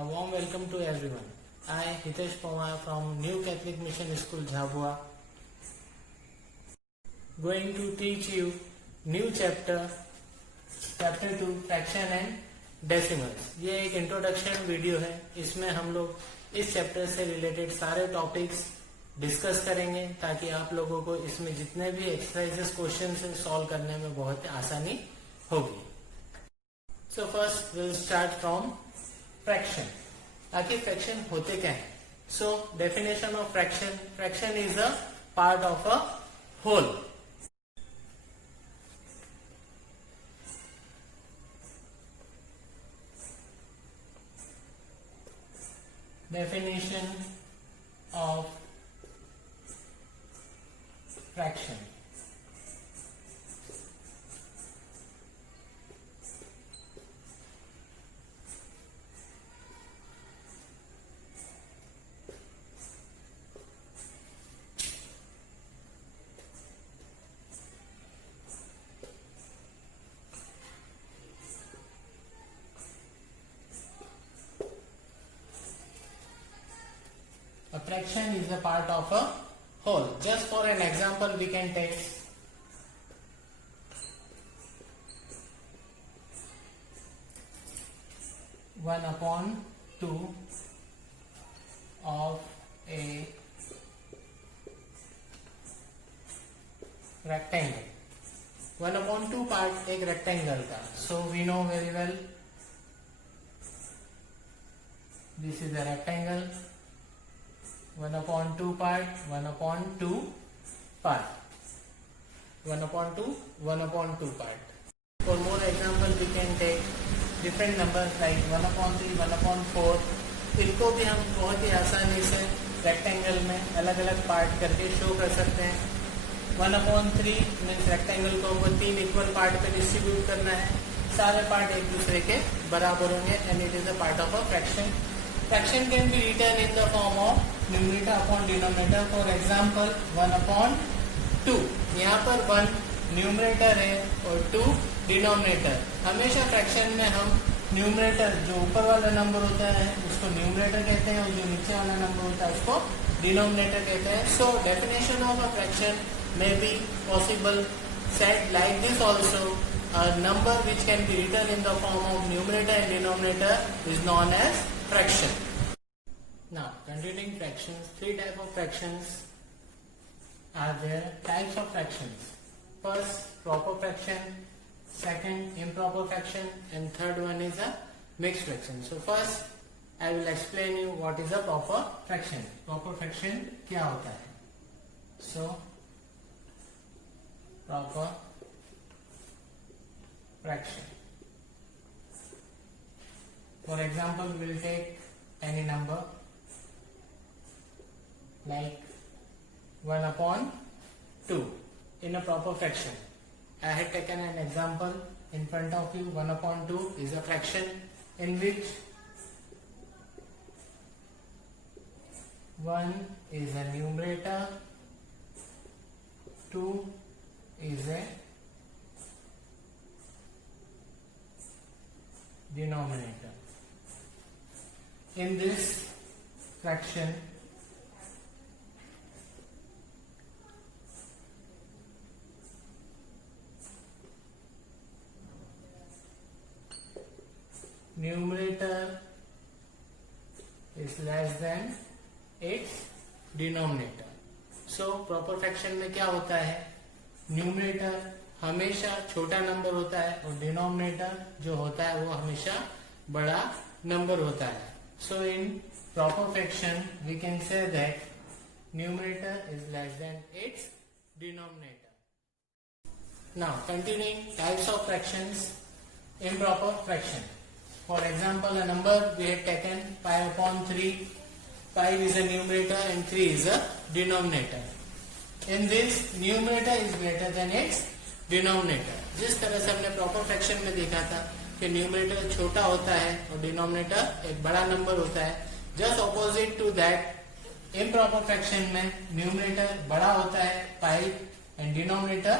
A warm welcome to everyone. I, Hitesh Pawar from New Catholic Mission School, Jhabua, going to teach you new chapter 2, fraction and decimals. ये एक introduction video है. इसमें हम लोग इस chapter से related सारे टॉपिक्स डिस्कस करेंगे ताकि आप लोगों को इसमें जितने भी एक्सरसाइजेस क्वेश्चन है सॉल्व करने में बहुत आसानी होगी. So first will start from fraction. आखिर फ्रैक्शन होते क्या है? So definition of fraction. Fraction is a part of a whole. Definition of fraction. A fraction is a part of a whole. Just for an example, we can take 1/2 of a rectangle. 1/2 part एक rectangle का. So we know very well this is a rectangle. 1/2 part, 1/2 part, 1/2 part. For more example, we can take different numbers like 1/3, 1/4. इनको भी हम बहुत ही आसानी से rectangle में अलग अलग पार्ट करके शो कर सकते हैं. 1/3 मीन्स रेक्टेंगल को 3 इक्वल पार्ट पे डिस्ट्रीब्यूट करना है. सारे पार्ट एक दूसरे के बराबर होंगे and it is a part of a fraction. Fraction can be written in the form of numerator upon denominator. For example, 1/2. यहाँ पर 1 न्यूमरेटर है और 2 डिनोमिनेटर. हमेशा फ्रैक्शन में हम न्यूमरेटर जो ऊपर वाला नंबर होता है उसको न्यूमरेटर कहते हैं और जो नीचे वाला नंबर होता है उसको डिनोमिनेटर कहते हैं. सो definition of a fraction may be possible said like this also. A number which can be written in the form of numerator and denominator is known as fraction. Now, continuing fractions, 3 types of fractions are there. Types of fractions. First, proper fraction. Second, improper fraction. And third one is a mixed fraction. So first, I will explain you what is a proper fraction. Proper fraction क्या होता है? So, proper fraction. For example, we will take any number like 1/2 in a proper fraction. I had taken an example in front of you. 1/2 is a fraction in which 1 is a numerator, 2 is a denominator. In this fraction, numerator is less than its denominator. So proper fraction में क्या होता है? Numerator हमेशा छोटा number होता है और denominator जो होता है वो हमेशा बड़ा नंबर होता है. So in proper fraction we can say that numerator is less than its denominator. Now continuing types of fractions. Improper fraction. For example, a number we had taken 5/3. 5 is a numerator and 3 is a denominator. In this, numerator is greater than its denominator. जिस तरह से हमने proper fraction में देखा था कि numerator छोटा होता है और डिनोमिनेटर एक बड़ा नंबर होता है, just opposite to that improper fraction में न्यूमरेटर बड़ा होता है 5 एंड डिनोमिनेटर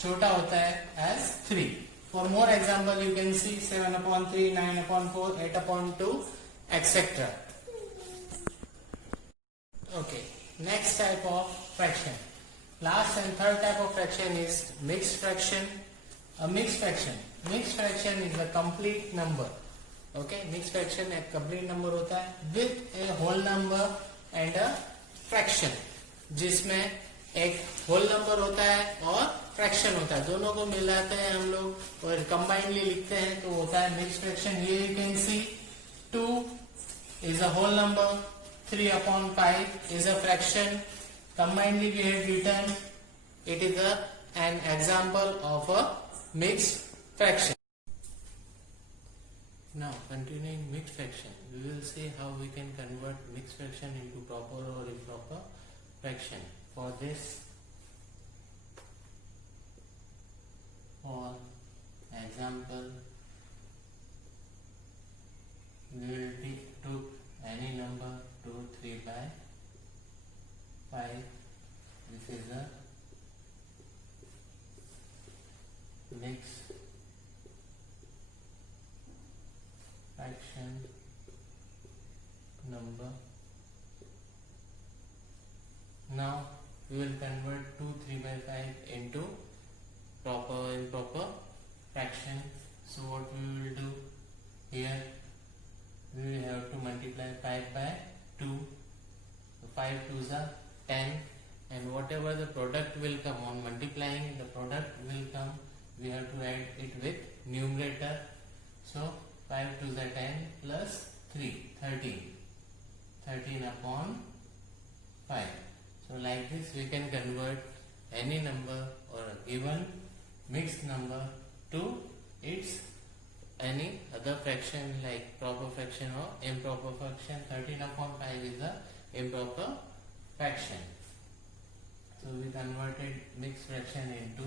छोटा होता है as 3. For more example, you can see 7/3, 9/4, 8/2 etc. Okay, next type of fraction. Last and third type of fraction is mixed fraction. A mixed fraction is a complete number. Okay, mixed fraction एक complete number होता है with a whole number and a fraction, जिसमें एक whole number होता है और fraction होता है, दोनों को मिलाते हैं हम लोग और combinedly लिखते हैं तो होता है mixed fraction. Here you can see 2 is a whole number, 3/5 is a fraction. Combinedly we had written it is an example of a mixed fraction. Now continuing mixed fraction, we will see how we can convert mixed fraction into proper or improper fraction. For this, for example, we will took any number 2, 3/5. This is a mixed fraction number. Now we will convert 2, 3/5 into proper or improper fraction. So what we will do here, we will have to multiply 5 by 2. So 5 2s are 10, and whatever the product will come on multiplying, the product will come, we have to add it with numerator. So 5 2s are 10 plus 3, 13 upon 5. So like this we can convert any number or a given mixed number to its any other fraction like proper fraction or improper fraction. 13/5 is the improper fraction. So we converted mixed fraction into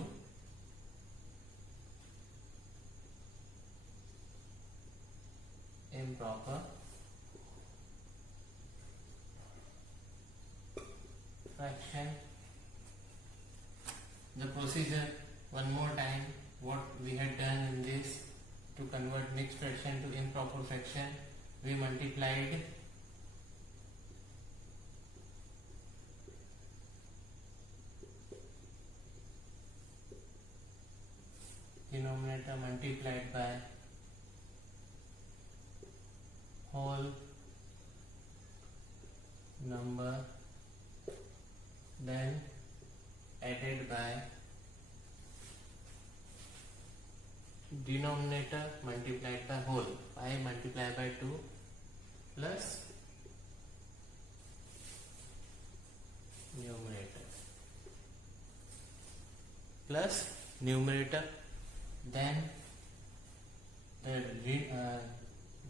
improper fraction. The procedure one more time, what we had done in this to convert mixed fraction to improper fraction, we multiplied denominator multiplied by whole number, then added by denominator multiplied by whole. 5 multiplied by 2 plus numerator, then the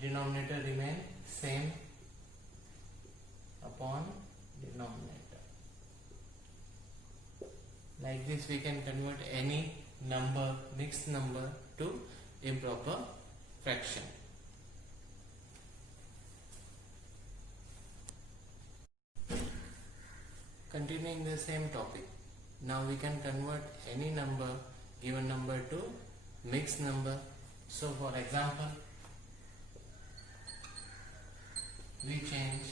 denominator remain same upon denominator. Like this we can convert any number, mixed number to improper fraction. Continuing the same topic, now we can convert any number, given number to mixed number. So for example, we change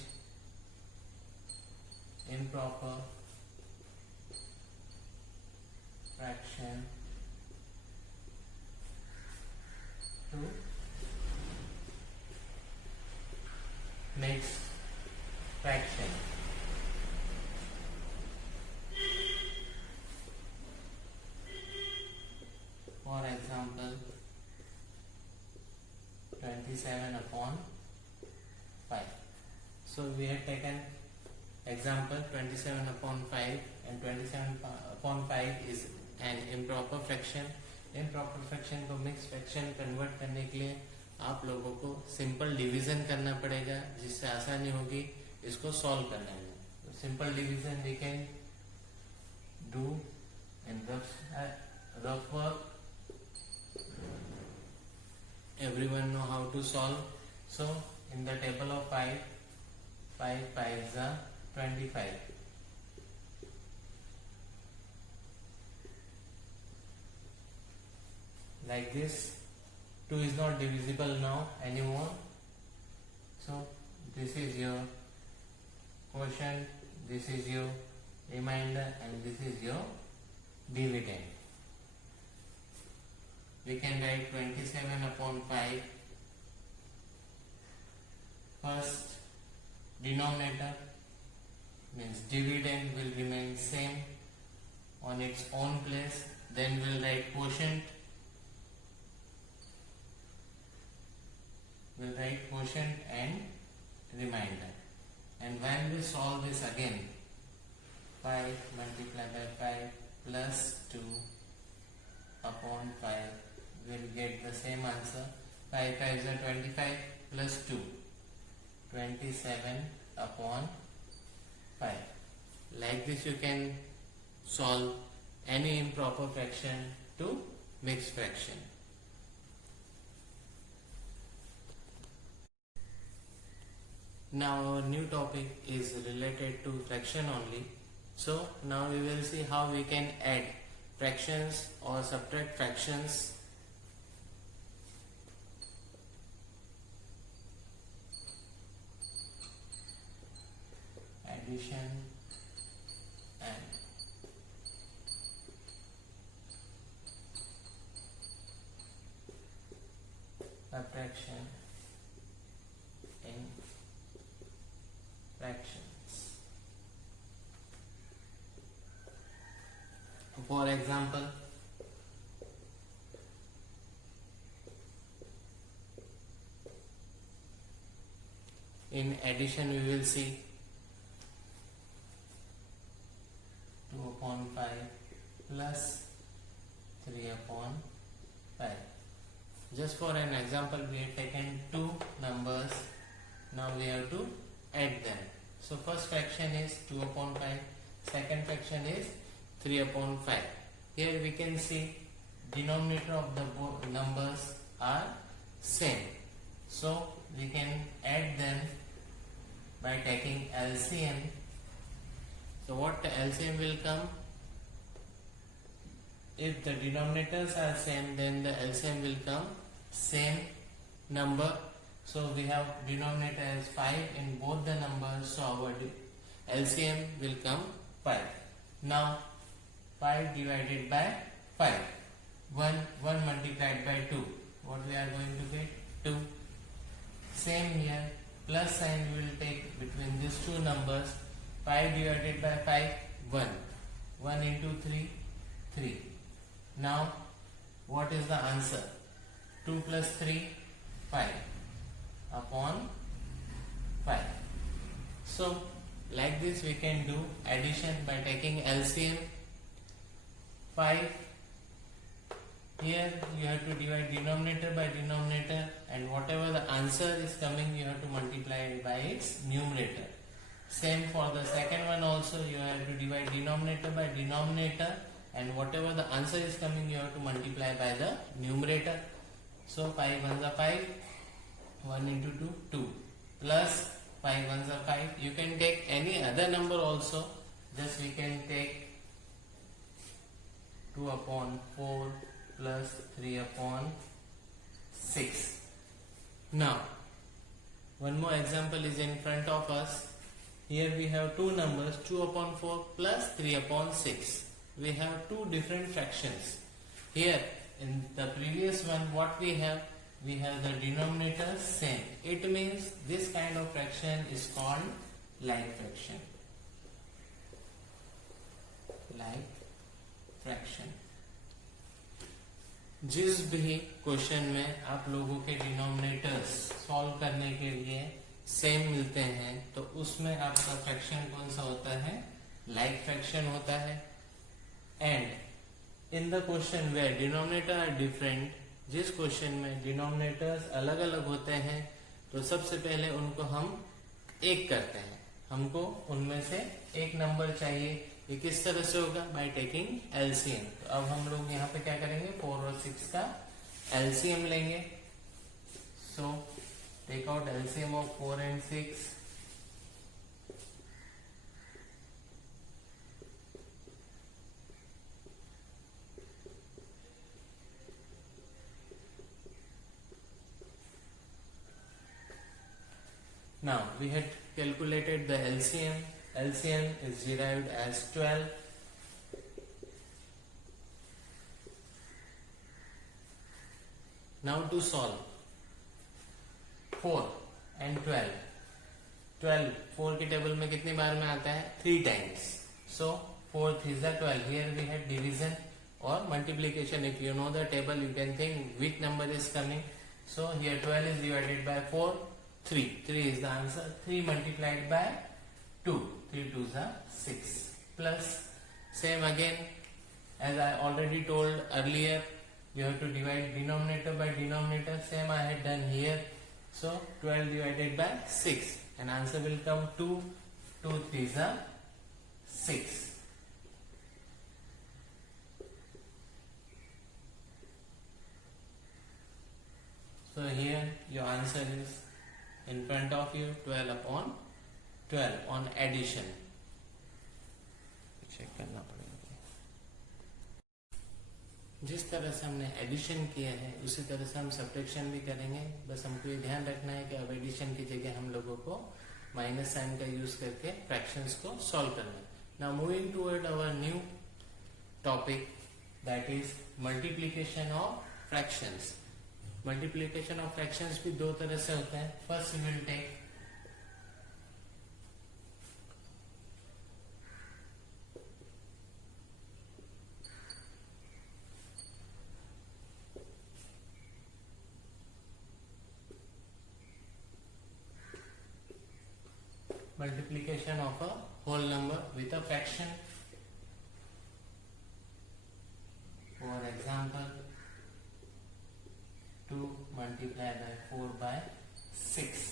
improper fraction to mixed fraction. For example, 27/5. So we have taken example 27/5, and 27/5 is an improper fraction. Improper fraction को mix fraction convert करने के लिए आप लोगों को simple division करना पड़ेगा, जिससे आसानी होगी इसको सॉल्व करने में. तो simple division we can do in rough work. Everyone know how to solve. So in the table of 5, 5 5s are 25. Like this, 2 is not divisible now anymore. So So this is your quotient, this is your remainder, and this is your dividend. We can write 27 upon 5. First denominator means dividend will remain same on its own place. Then we'll write quotient. We'll write quotient and remainder. And when we solve this again, 5 multiplied by 5 plus 2 upon 5, we'll get the same answer. 5 5s are 25 plus 2, 27 upon 5. Like this you can solve any improper fraction to mixed fraction. Now our new topic is related to fraction only. So now we will see how we can add fractions or subtract fractions. Addition and subtraction in fractions. For example, in addition we will see 2 upon 5 plus 3 upon 5. Just for an example, we have taken two numbers. Now we have to add them. So first fraction is 2 upon 5. Second fraction is 3 upon 5. Here we can see denominator of the numbers are same. So we can add them by taking LCM. So what the LCM will come? If the denominators are same, then the LCM will come same number. So we have denominator as 5 in both the numbers, so our LCM will come 5. Now 5 divided by 5, 1 multiplied by 2, what we are going to get? 2. Same here, plus sign we will take between these two numbers. 5 divided by 5, 1. 1 into 3, 3. Now what is the answer? 2 plus 3, 5 upon 5. So like this we can do addition by taking LCM. 5, here you have to divide denominator by denominator, and whatever the answer is coming you have to multiply it by its numerator. Same for the second one also, you have to divide denominator by denominator, and whatever the answer is coming you have to multiply by the numerator. So 5 ones are 5, 1 into 2, 2, plus 5 ones are 5. You can take any other number also, just we can take 2 upon 4 plus 3 upon 6. Now one more example is in front of us. Here we have two numbers, 2 upon 4 plus 3 upon 6. We have two different fractions. Here in the previous one what we have the denominator same. It means this kind of fraction is called like fraction. Like fraction. जिस भी question में आप लोगों के denominators solve करने के लिए same मिलते हैं तो उसमें आपका फ्रैक्शन कौन सा होता है? लाइक फ्रैक्शन होता है. And in the question where denominator are different, जिस क्वेश्चन में डिनोमिनेटर्स अलग अलग होते हैं तो सबसे पहले उनको हम एक करते हैं. हमको उनमें से एक नंबर चाहिए. ये किस तरह से होगा? By taking LCM. तो अब हम लोग यहाँ पे क्या करेंगे? 4 और 6 का एलसीएम लेंगे. So take out LCM of 4 and 6. Now we had calculated the LCM. LCM is derived as 12. Now to solve 4 and 12. 12 4 की टेबल में कितनी बार में आता है? 3 times. So 4 3 is 12. Here we had division or multiplication. If you know the table, you can think which number is coming. So here 12 is divided by 4. 3. 3 is the answer. 3 multiplied by 2. 3 2s are 6. Plus same again as I already told earlier. You have to divide denominator by denominator. Same I had done here. So 12 divided by 6 and answer will come 2. 2 3s are 6. So here your answer is in front of you, 12 upon 12 on addition. Check करना पड़ेगा. जिस तरह से हमने addition किया है उसी तरह से हम सब्ट्रैक्शन भी करेंगे. बस हमको ये ध्यान रखना है कि अब एडिशन की जगह हम लोगों को माइनस साइन का यूज करके फ्रैक्शंस को सॉल्व करना है. Now moving toward our new topic, that is multiplication of fractions. Multiplication of fractions भी दो तरह से होता है. First we will take multiplication of a whole number with a fraction. For example, 2 multiplied by 4 by 6.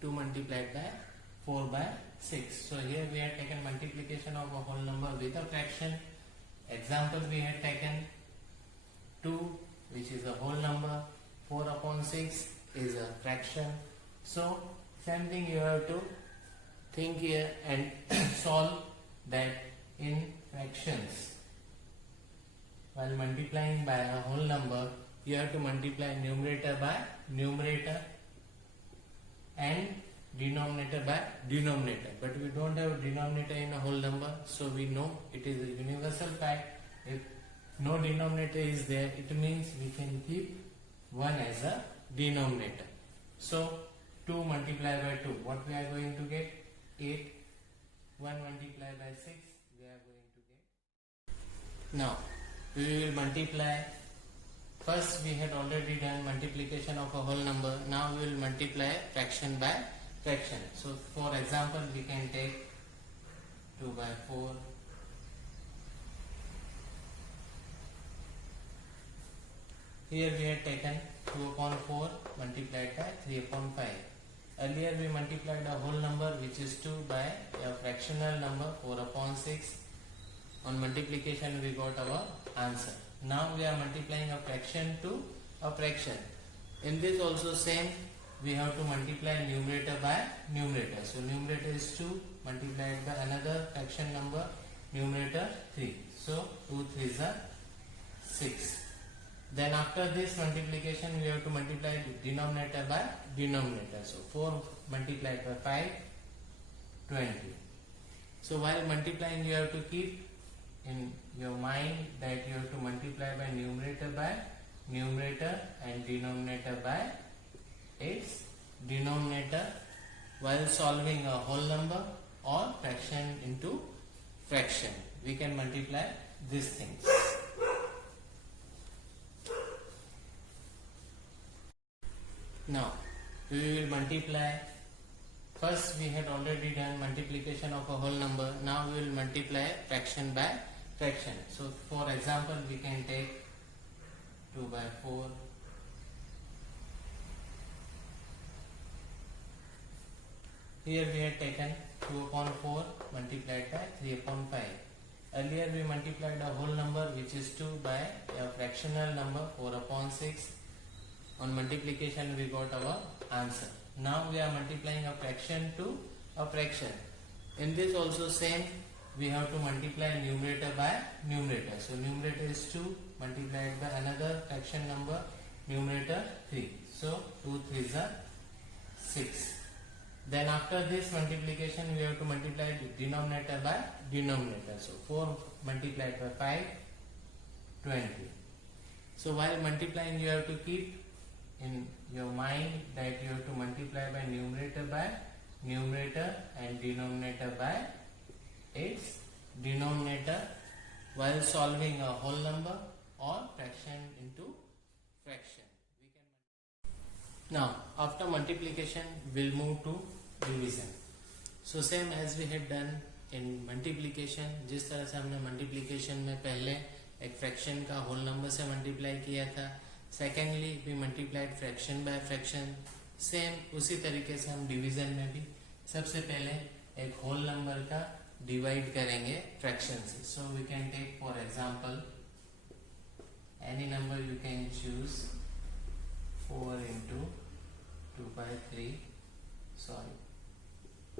2 multiplied by 4 by 6. So here we have taken multiplication of a whole number with a fraction. Example we had taken 2, which is a whole number. 4 upon 6 is a fraction. So same thing you have to think here and solve that in fractions. While multiplying by a whole number, you have to multiply numerator by numerator and denominator by denominator. But we don't have denominator in a whole number, so we know it is a universal fact. If no denominator is there, it means we can keep 1 as a denominator. So 2 multiplied by 2, what we are going to get? 8. 1 multiplied by 6, we are going to get. Now we will multiply. First we had already done multiplication of a whole number. Now we will multiply fraction by fraction. So for example, we can take 2 by 4. Here we had taken 2 upon 4 multiplied by 3 upon 5. Earlier we multiplied a whole number which is 2 by a fractional number 4 upon 6. On multiplication we got our answer. Now we are multiplying a fraction to a fraction. In this also same, we have to multiply numerator by numerator. So numerator is 2 multiplied by another fraction number, numerator 3. So 2 3s are 6. Then after this multiplication we have to multiply denominator by denominator. So 4 multiplied by 5, 20. So while multiplying you have to keep in your mind that you have to multiply by numerator and denominator by its denominator while solving a whole number or fraction into fraction. We can multiply these things. Now we will multiply. First we had already done multiplication of a whole number. Now we will multiply fraction by fraction. So for example, we can take 2 by 4. Here we had taken 2 upon 4 multiplied by 3 upon 5. Earlier we multiplied a whole number which is 2 by a fractional number 4 upon 6. On multiplication we got our answer. Now we are multiplying a fraction to a fraction. In this also same, we have to multiply numerator by numerator. So numerator is 2 multiplied by another fraction number, numerator 3. So 2 3s are 6. Then after this multiplication we have to multiply the denominator by denominator. So 4 multiplied by 5, 20. So while multiplying you have to keep in your mind that you have to multiply by numerator and denominator by its denominator while solving a whole number or fraction into fraction. Now after multiplication we'll move to division. So same as we had done in multiplication, जिस तरह से हमने multiplication में पहले एक fraction का whole number से multiply किया था, secondly we multiplied fraction by fraction, same उसी तरीके से हम division में भी सबसे पहले एक whole number का divide करेंगे fraction से. So we can take for example any number you can choose, 4 into 2 by 3,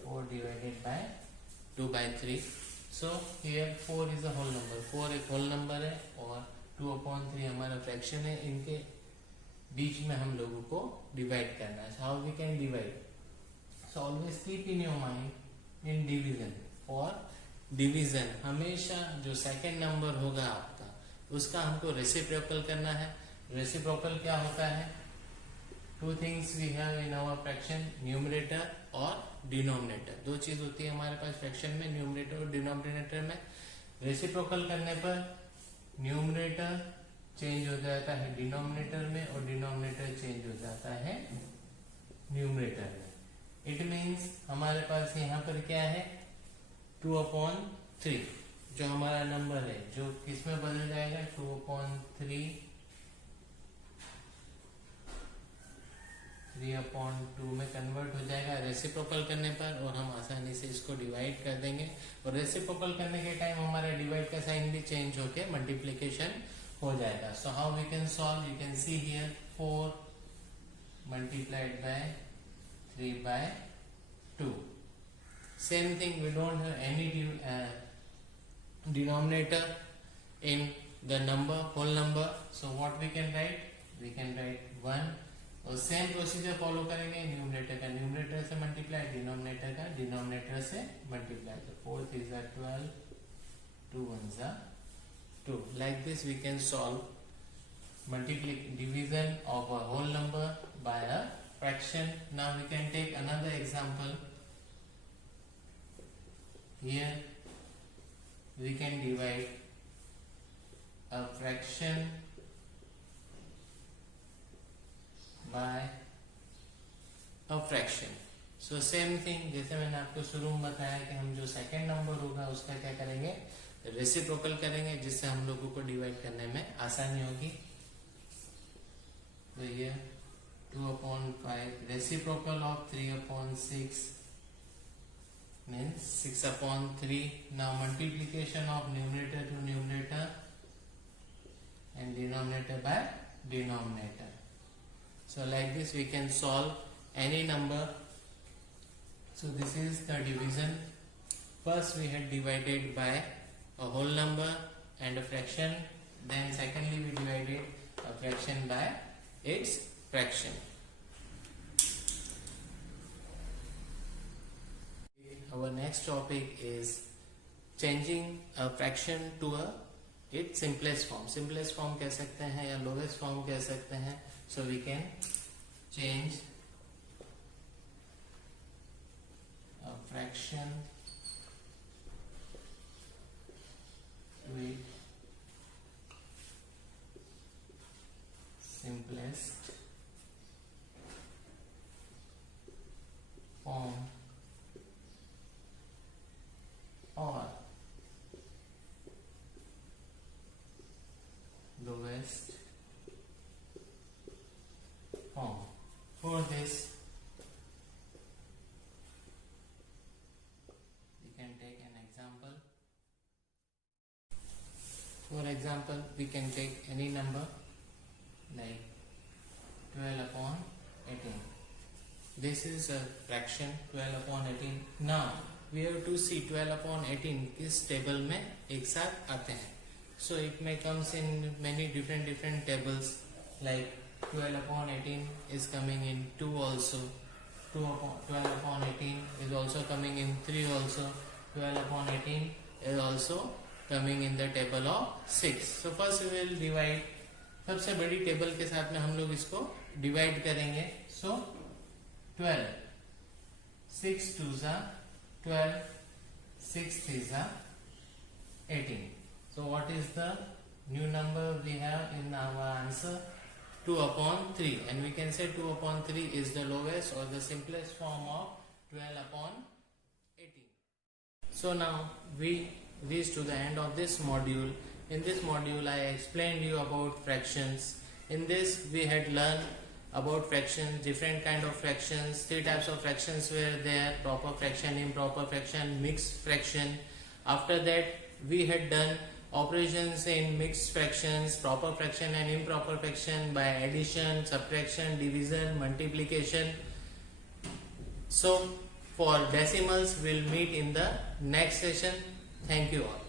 4 divided by 2 by 3. So here 4 is a whole number, 4 एक whole number है और 2/3 हमारा fraction है, इनके बीच में हम लोगों को divide करना है. So how we can divide? So always keep in your mind in division. और division हमेशा जो second number होगा आपका उसका हमको reciprocal करना है. Reciprocal क्या होता है? Two things we have in our fraction, numerator और denominator. दो चीज होती है हमारे पास fraction में, numerator और denominator में. Reciprocal करने पर numerator change हो जाता है denominator में और denominator change हो जाता है numerator में. It means हमारे पास यहाँ पर क्या है, 2/3 जो हमारा नंबर है जो किस में बदल जाएगा, 2/3 3/2 में कन्वर्ट हो जाएगा रेसिप्रोकल करने पर, और हम आसानी से इसको डिवाइड कर देंगे. और रेसिप्रोकल करने के टाइम हमारा डिवाइड का साइन भी चेंज होके मल्टीप्लिकेशन हो जाएगा. So how we can solve, you can see here 4 multiplied by 3/2. Same thing, we don't have any denominator in the number, whole number. So what we can write? We can write 1. और same procedure follow करेंगे, numerator का numerator से multiply, denominator का denominator से multiply. तो 4 3 are 12, 2 1 are 2. Like this we can solve division of a whole number by a fraction. Now we can take another example. Here we can divide a fraction by a fraction. So same thing, जैसे मैंने आपको शुरू में बताया कि हम जो second number होगा उसका क्या करेंगे, रेसिप्रोकल करेंगे, जिससे हम लोगों को डिवाइड करने में आसानी होगी. तो ये 2/5 reciprocal of 3/6 means 6/3. Now multiplication of numerator to numerator and denominator by denominator. So like this we can solve any number. So this is the division. First we had divided by a whole number and a fraction. Then secondly we divided a fraction by its fraction. Our next topic is changing a fraction to its simplest form. Simplest form कह सकते हैं या lowest form कह सकते हैं. So we can change a fraction to its simplest form or lowest form. For this we can take an example. For example, we can take any number like 12/18. This is a fraction 12/18. Now we have to see 12/18 किस table में एक साथ आते हैं. So it may comes in many different tables, like 12/18 is coming in 2 also. 12 upon 18 is also coming in 3 also. 12 upon 18 is also coming in the table of 6. So first we will divide. सबसे बड़ी table के साथ में हम लोग इसको divide करेंगे. So 12, 6 2s are 12, 6 3s are 18. So what is the new number we have in our answer? 2 upon 3, and we can say 2 upon 3 is the lowest or the simplest form of 12 upon 18. So now we reach to the end of this module. In this module I explained you about fractions. In this we had learned about fractions, different kind of fractions. 3 types of fractions were there: proper fraction, improper fraction, mixed fraction. After that we had done operations in mixed fractions, proper fraction and improper fraction by addition, subtraction, division, multiplication. So for decimals we'll meet in the next session. Thank you all.